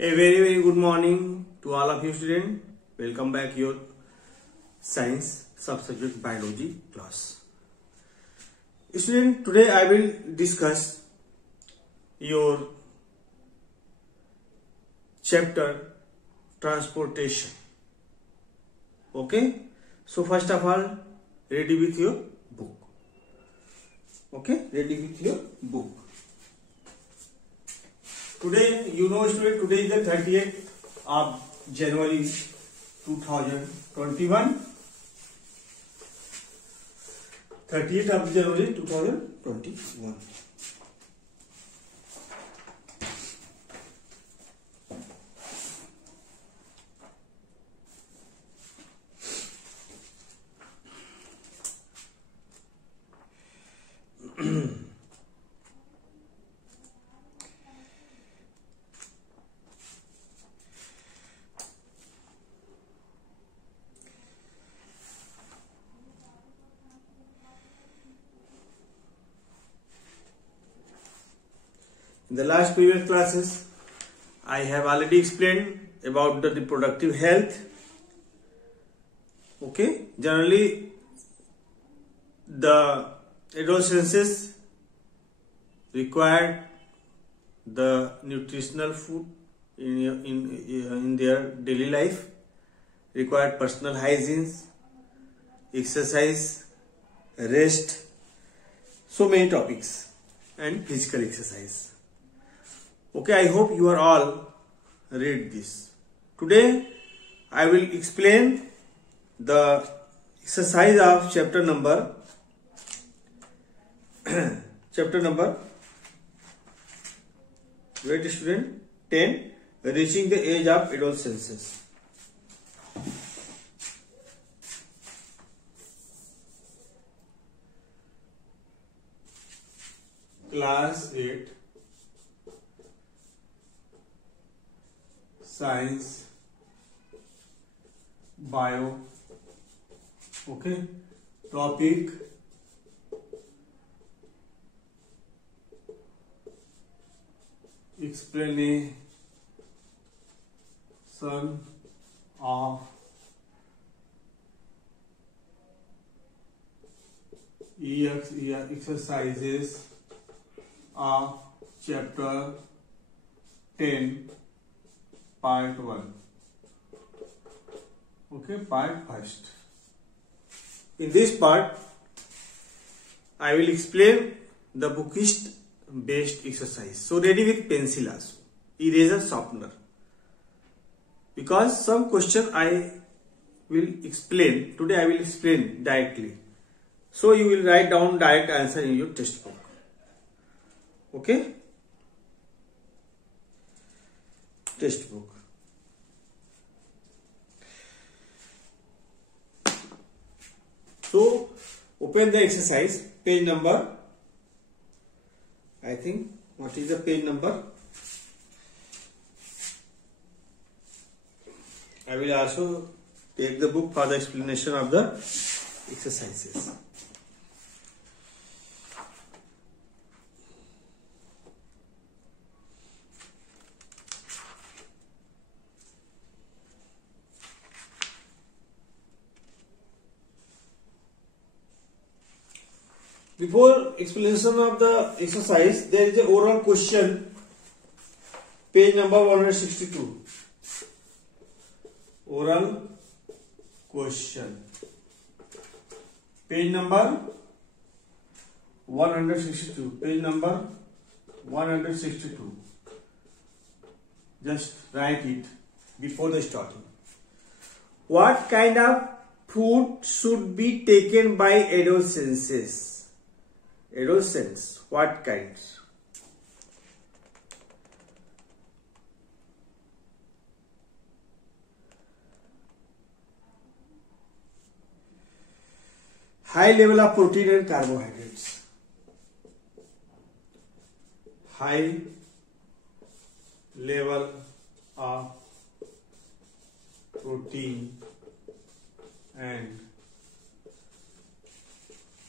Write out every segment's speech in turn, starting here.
A very good morning to all of you students. Welcome back your science subject biology class. Student, today I will discuss your chapter transportation. Okay, so first of all, ready with your book. Okay, ready with your book. Today, you know student, today is the 30th of January 2021. 30th of January 2021. In the last previous classes, I have already explained about the reproductive health. Okay, generally the adolescents require the nutritional food in their daily life, require personal hygiene, exercise, rest, so many topics, and physical exercise. Okay, I hope you are all read this. Today I will explain the exercise of chapter number wait student 10, reaching the age of adolescence. Class 8 Science Bio. Okay, topic explanation of exercises of chapter 10 part 1. Okay, part first. In this part, I will explain the bookish based exercise. So ready with pencil also, eraser, sharpener. Because some question I will explain, today I will explain directly. So you will write down direct answer in your textbook. Okay? Textbook. So open the exercise, page number, I think, what is the page number? I will also take the book for the explanation of the exercises. Before explanation of the exercise, there is a oral question, page number 162. Oral question, page number 162. Page number 162. Just write it before the starting. What kind of food should be taken by adolescents? Adolescents, what kinds? High level of protein and carbohydrates. High level of protein and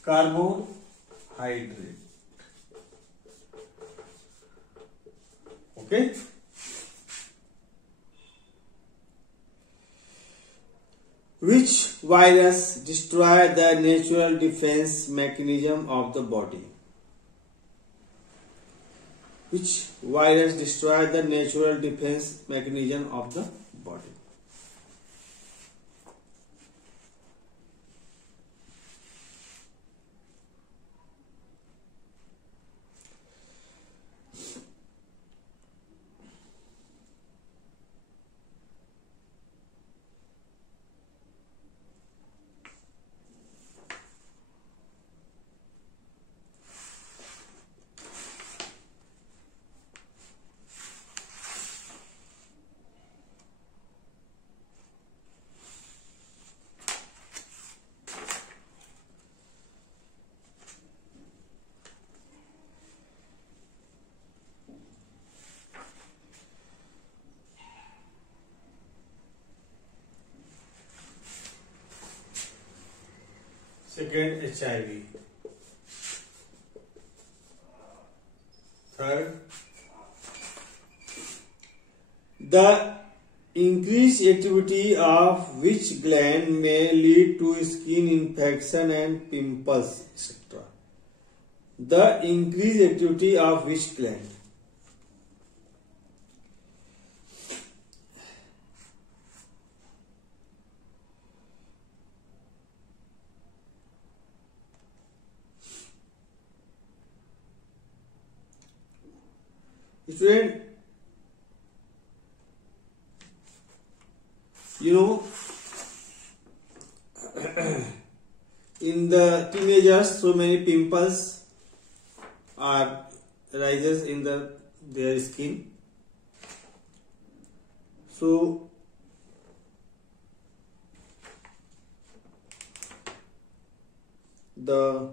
carbohydrate. Okay. Which virus destroy the natural defense mechanism of the body? Which virus destroy the natural defense mechanism of the body? Second, HIV. Third, the increased activity of which gland may lead to skin infection and pimples, etc. The increased activity of which gland? Student, in the teenagers, so many pimples are rises in their skin. So the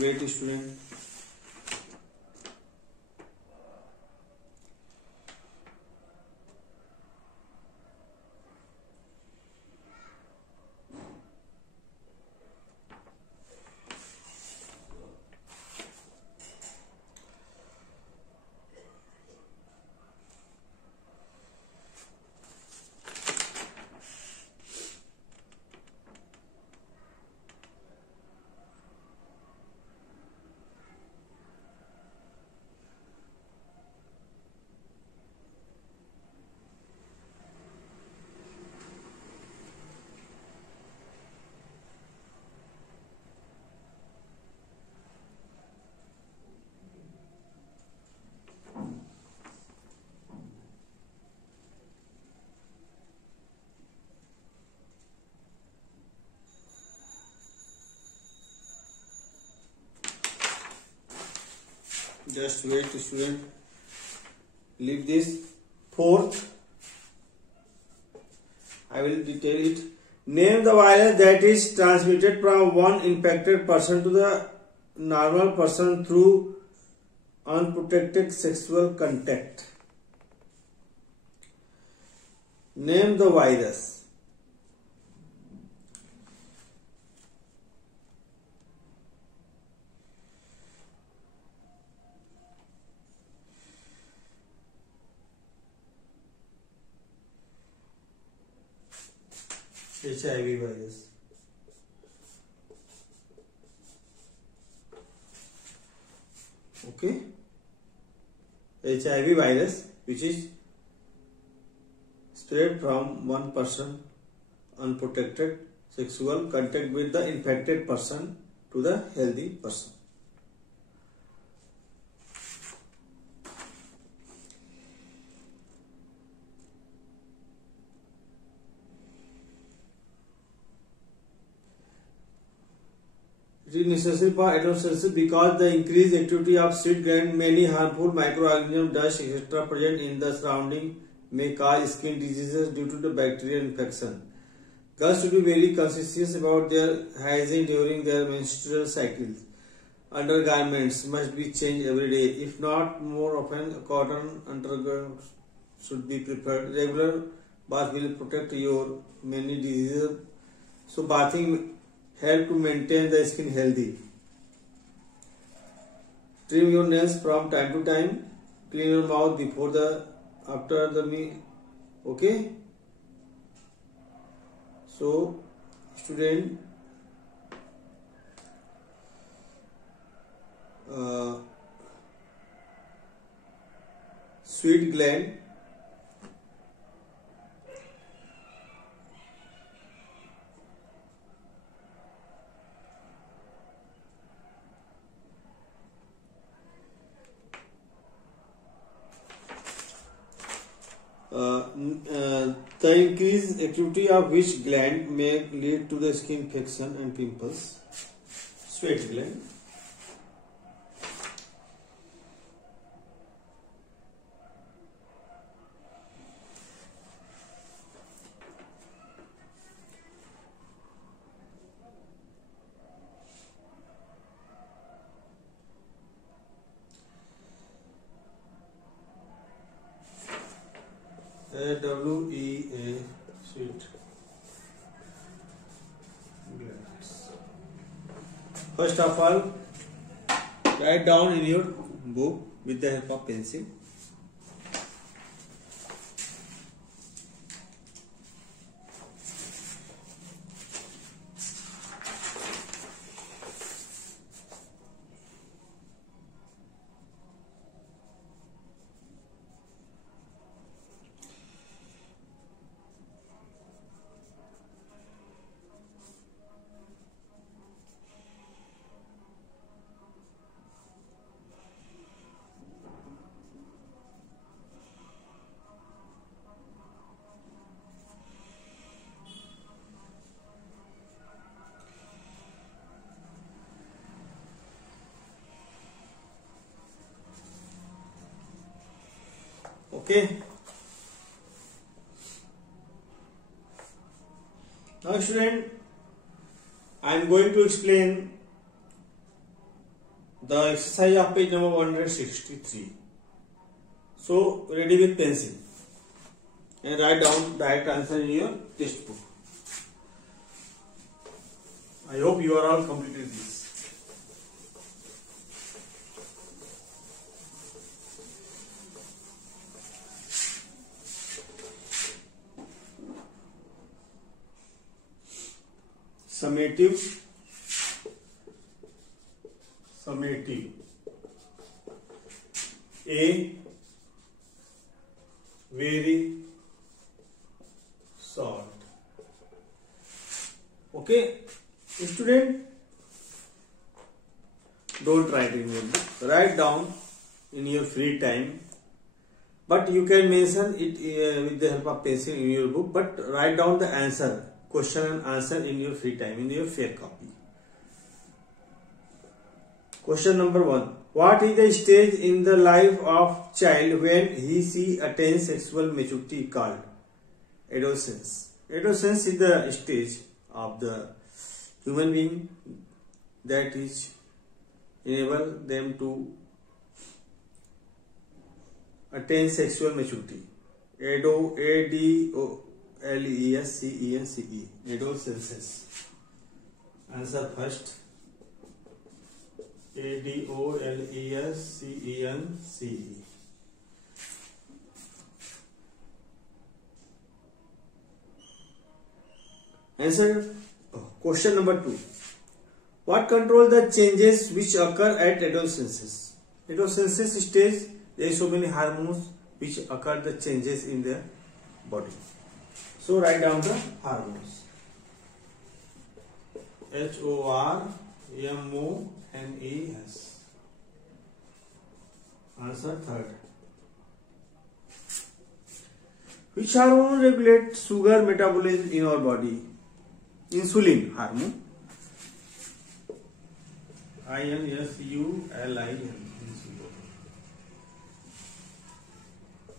wait, student. Just wait, student. Leave this. Fourth, I will detail it. Name the virus that is transmitted from one infected person to the normal person through unprotected sexual contact. Name the virus. HIV virus. Okay. HIV virus, which is spread from one person unprotected sexual contact with the infected person to the healthy person. It is necessary for adolescence because the increased activity of sweat gland, many harmful microorganisms, dust, etc. present in the surrounding may cause skin diseases due to the bacterial infection. Girls should be very conscious about their hygiene during their menstrual cycles. Undergarments must be changed every day. If not more often, cotton undergarments should be preferred. Regular bath will protect your many diseases. So bathing help to maintain the skin healthy. Trim your nails from time to time clean your mouth before after the meal. Okay. So student, sweet gland the increased activity of which gland may lead to the skin infection and pimples? Sweat gland. WEA, sweet glands. First of all, write down in your book with the help of pencil. Okay. Now student, I am going to explain the exercise of page number 163. So ready with pencil and write down the right answer in your textbook. I hope you are all completed this. Summative, a very short. Okay, student, don't write in your book. Write down in your free time, but you can mention it with the help of pencil in your book, but write down the answer, question and answer in your free time, in your fair copy. Question number 1. What is the stage in the life of child when he/she attains sexual maturity called? Adolescence. Adolescence is the stage of the human being that is enable them to attain sexual maturity. Adolescence. Adolescence. Answer first. Adolescence. Answer. Question number 2. What control the changes which occur at adolescence? Adolescence stage, there is so many hormones which occur the changes in the body. So write down the hormones. HORMONES. Answer third. Which hormone regulates sugar metabolism in our body? Insulin hormone. INSULIN.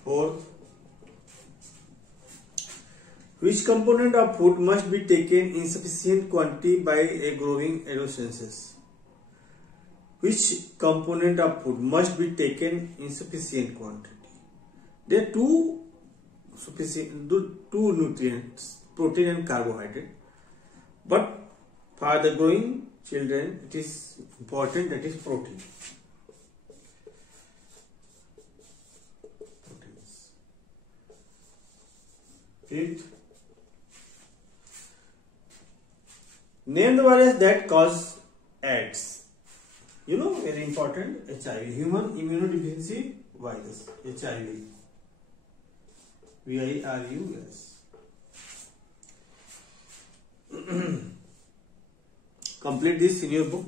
Fourth. Which component of food must be taken in sufficient quantity by a growing adolescent? Which component of food must be taken in sufficient quantity? There are two nutrients, protein and carbohydrate. But for the growing children, it is important, that is protein. Fifth, name the virus that cause AIDS. You know, very important, HIV, human immunodeficiency virus, HIV, virus. Complete this in your book.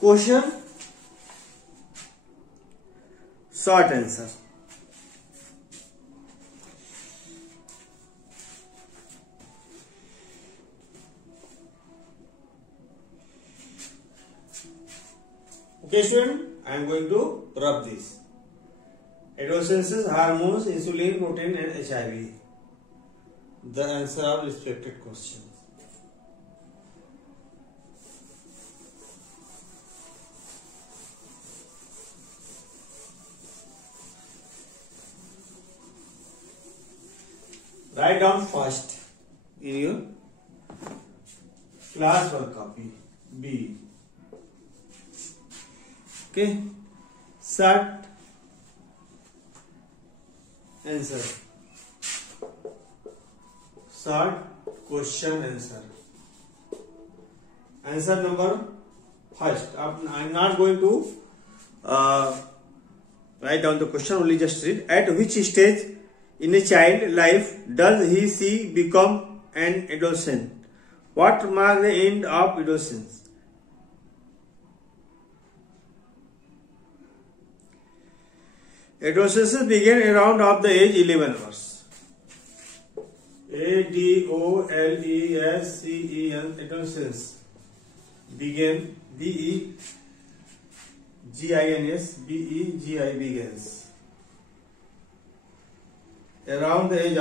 Question, short answer. Okay, student, I am going to rub this. Adolescents, hormones, insulin, protein, and HIV. The answer of respected questions. Write down first in your class work copy B. Okay, short answer, short question answer. Answer number first. I am not going to write down the question, only just read. At which stage in a child life does he/she become an adolescent? What marks the end of adolescence? Adolescence begin around of the age 11 years. ADOLESCEN, adolescence. Begin, BEGINS, begins. Around the age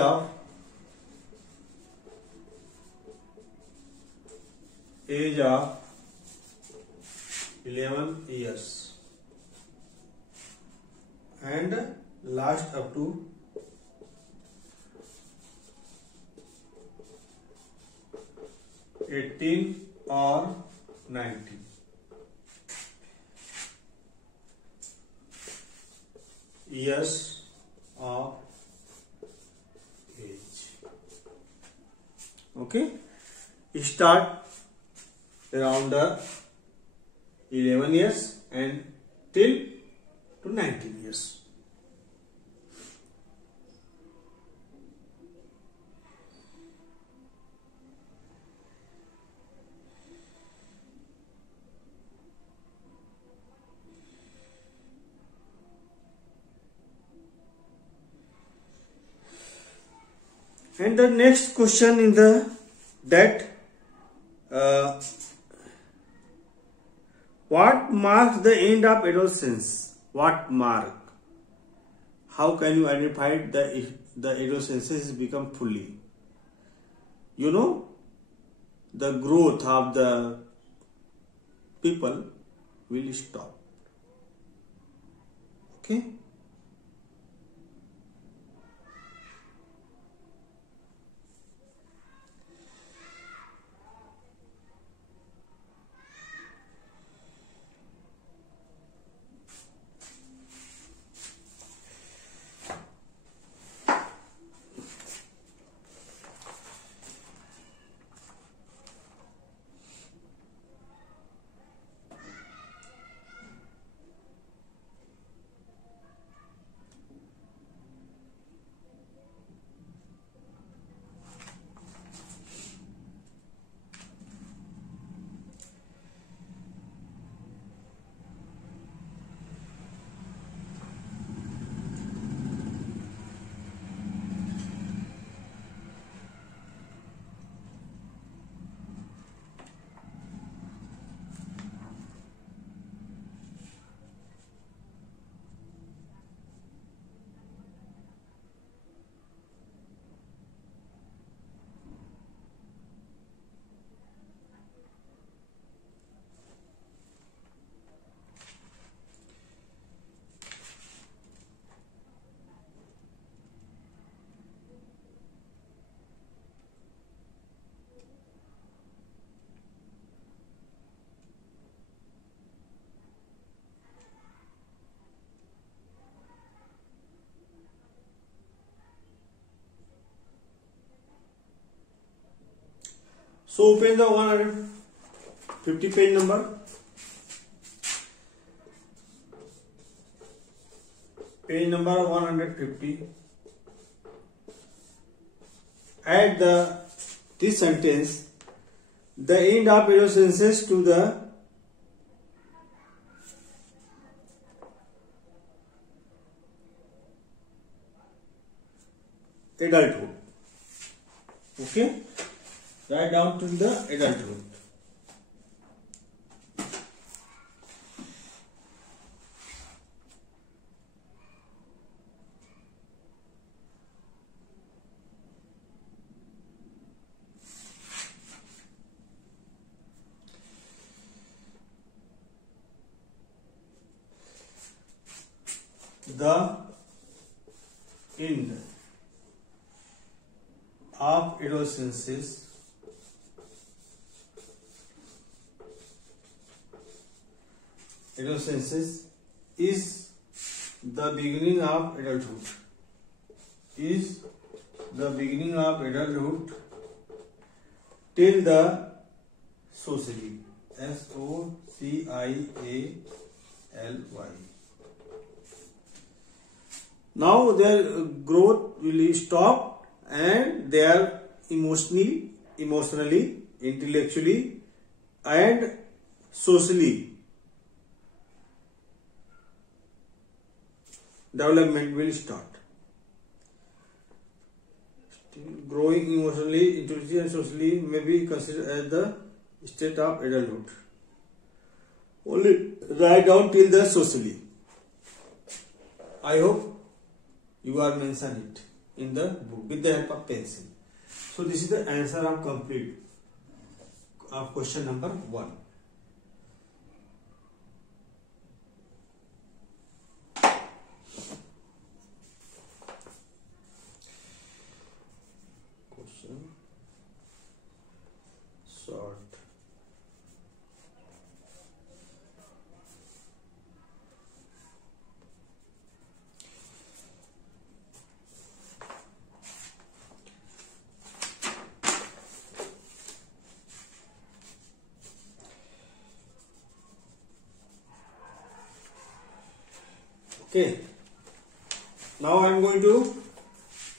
of 11 years and last up to 18 or 19 years of age. Okay, start around the 11 years and till to 19 years. And the next question in the that what marks the end of adolescence? What mark? How can you identify the adolescence has become fully? You know, the growth of the people will stop. Okay. So open the 150 page number. Page number 150. Add this sentence, the end of adolescence to the adulthood. Okay, write down to the adulthood. The end of adolescence is the beginning of adulthood. Is the beginning of adulthood till the socially. SOCIALY. Now their growth will stop and they are emotionally, intellectually and socially development will start. Growing emotionally, intellectually and socially may be considered as the state of adulthood. Only write down till the socially. I hope you are mentioned it in the book with the help of pencil. So this is the answer of complete of question number 1. Question short. Okay, now I am going to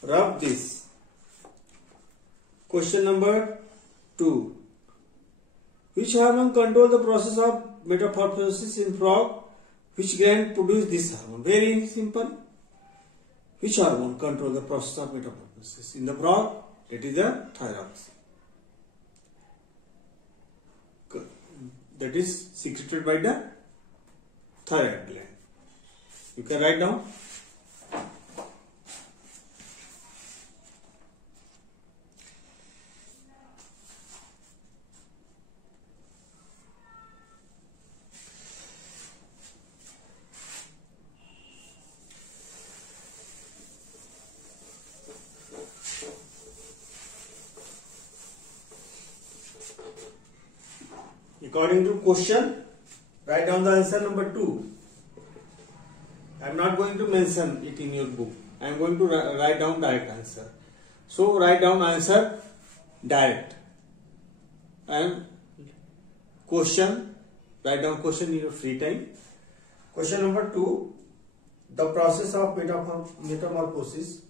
rub this. Question number 2. Which hormone control the process of metamorphosis in frog? Which gland produce this hormone? Very simple. Which hormone control the process of metamorphosis in the frog? It is the thyroxine. That is secreted by the thyroid gland. You can write down. According to question, write down the answer number 2. I am not going to mention it in your book. I am going to write down direct answer. So write down answer direct. And question, write down question in your free time. Question number 2. The process of metamorphosis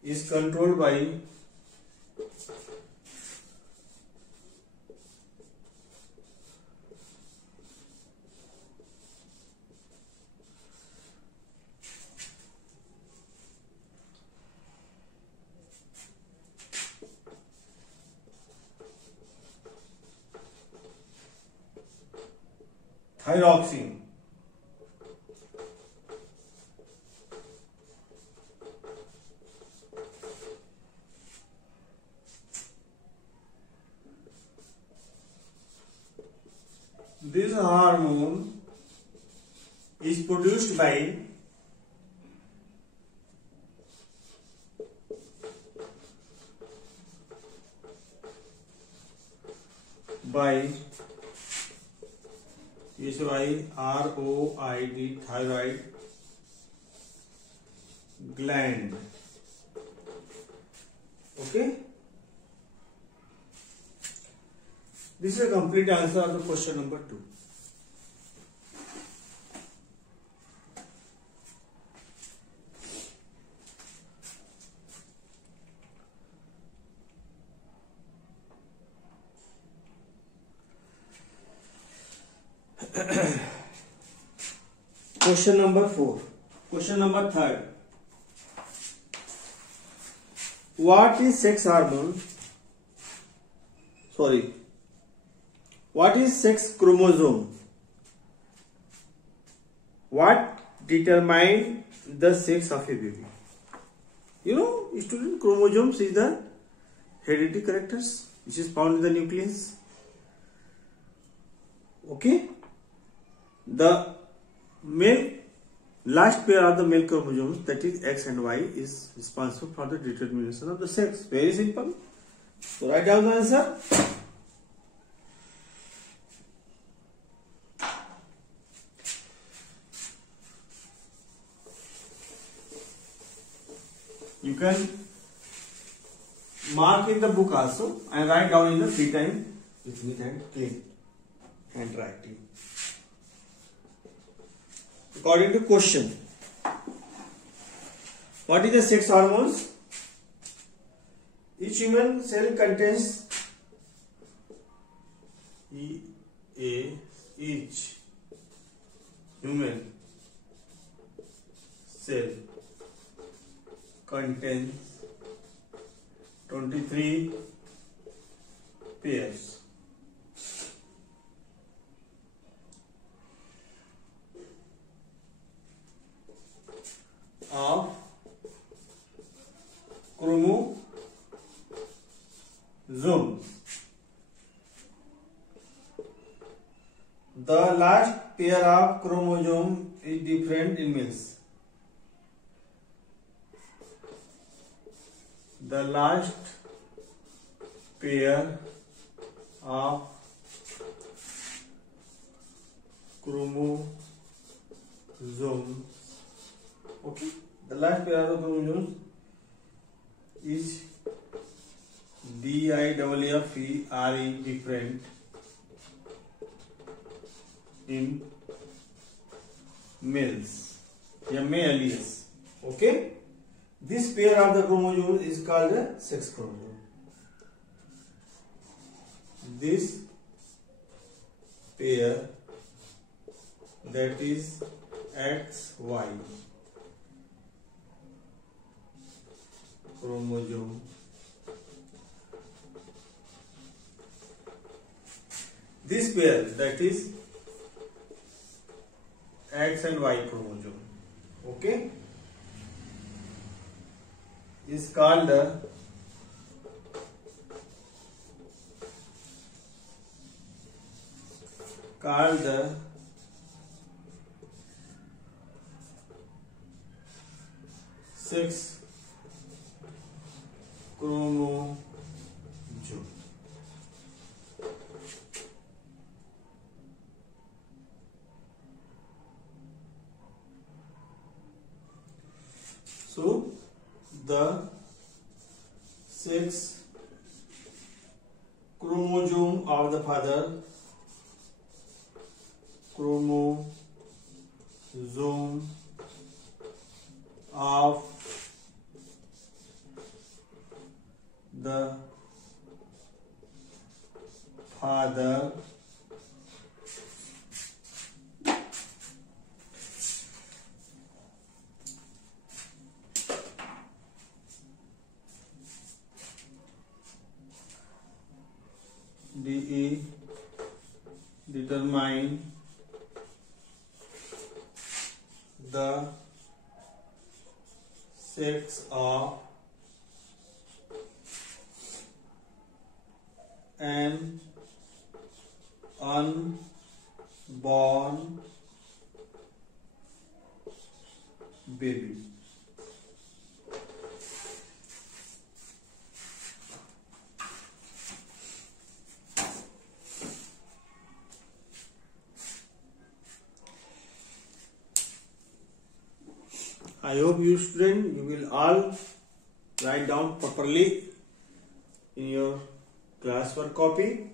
is controlled by thyroxine. This hormone is produced by by THYROID, thyroid gland. Okay, this is a complete answer of the question number 2. Question number 4. Question number 3. What is sex hormone? What is sex chromosome? What determines the sex of a baby? You know, student, chromosomes is the hereditary characters which is found in the nucleus. Okay, the male last pair of the male chromosomes, that is X and Y, is responsible for the determination of the sex. Very simple. So write down the answer. You can mark in the book also and write down in the free time with neat and clean handwriting. According to question, what is the sex hormones? Each human cell contains each human cell contains 23 pairs of chromosomes. The last pair of chromosome is different in males. The last pair of chromosomes, okay, the last pair of chromosomes is DIFFERE, different in males, males. Okay, this pair of the chromosomes is called a sex chromosome. This pair, that is XY chromosome, this pair, that is X and Y chromosome, okay, is called the sex chromosome. So the sex chromosome of the father, chromosome of the father DE determine the sex of an unborn baby. I hope you student, you will all write down properly in your class work copy.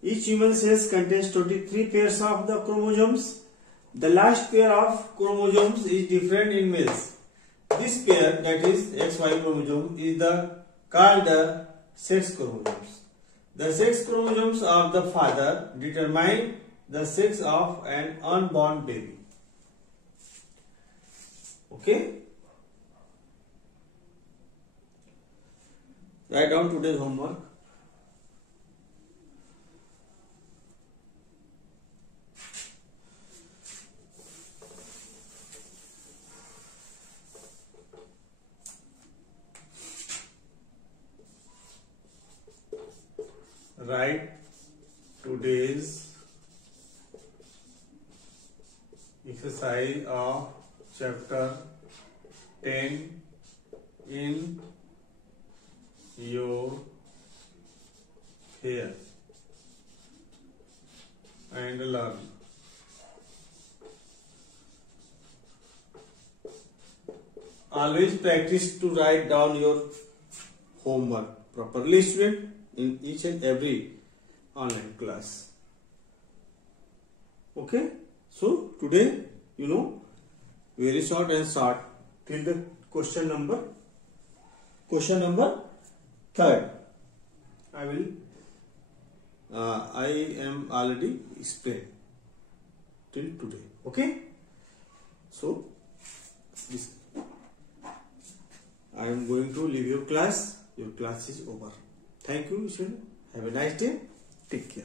Each human cell contains 23 pairs of the chromosomes. The last pair of chromosomes is different in males. This pair, that is XY chromosome, is called the sex chromosomes. The sex chromosomes of the father determine the sex of an unborn baby. Okay? Write down today's homework. Write today's exercise of chapter 10 in your hair and learn. Always practice to write down your homework properly, student, in each and every online class. Okay, so today, very short and short till the question number 3rd. I am already explained till today. Okay, so this I am going to leave your class. Your class is over. Thank you, student. Have a nice day. Take care.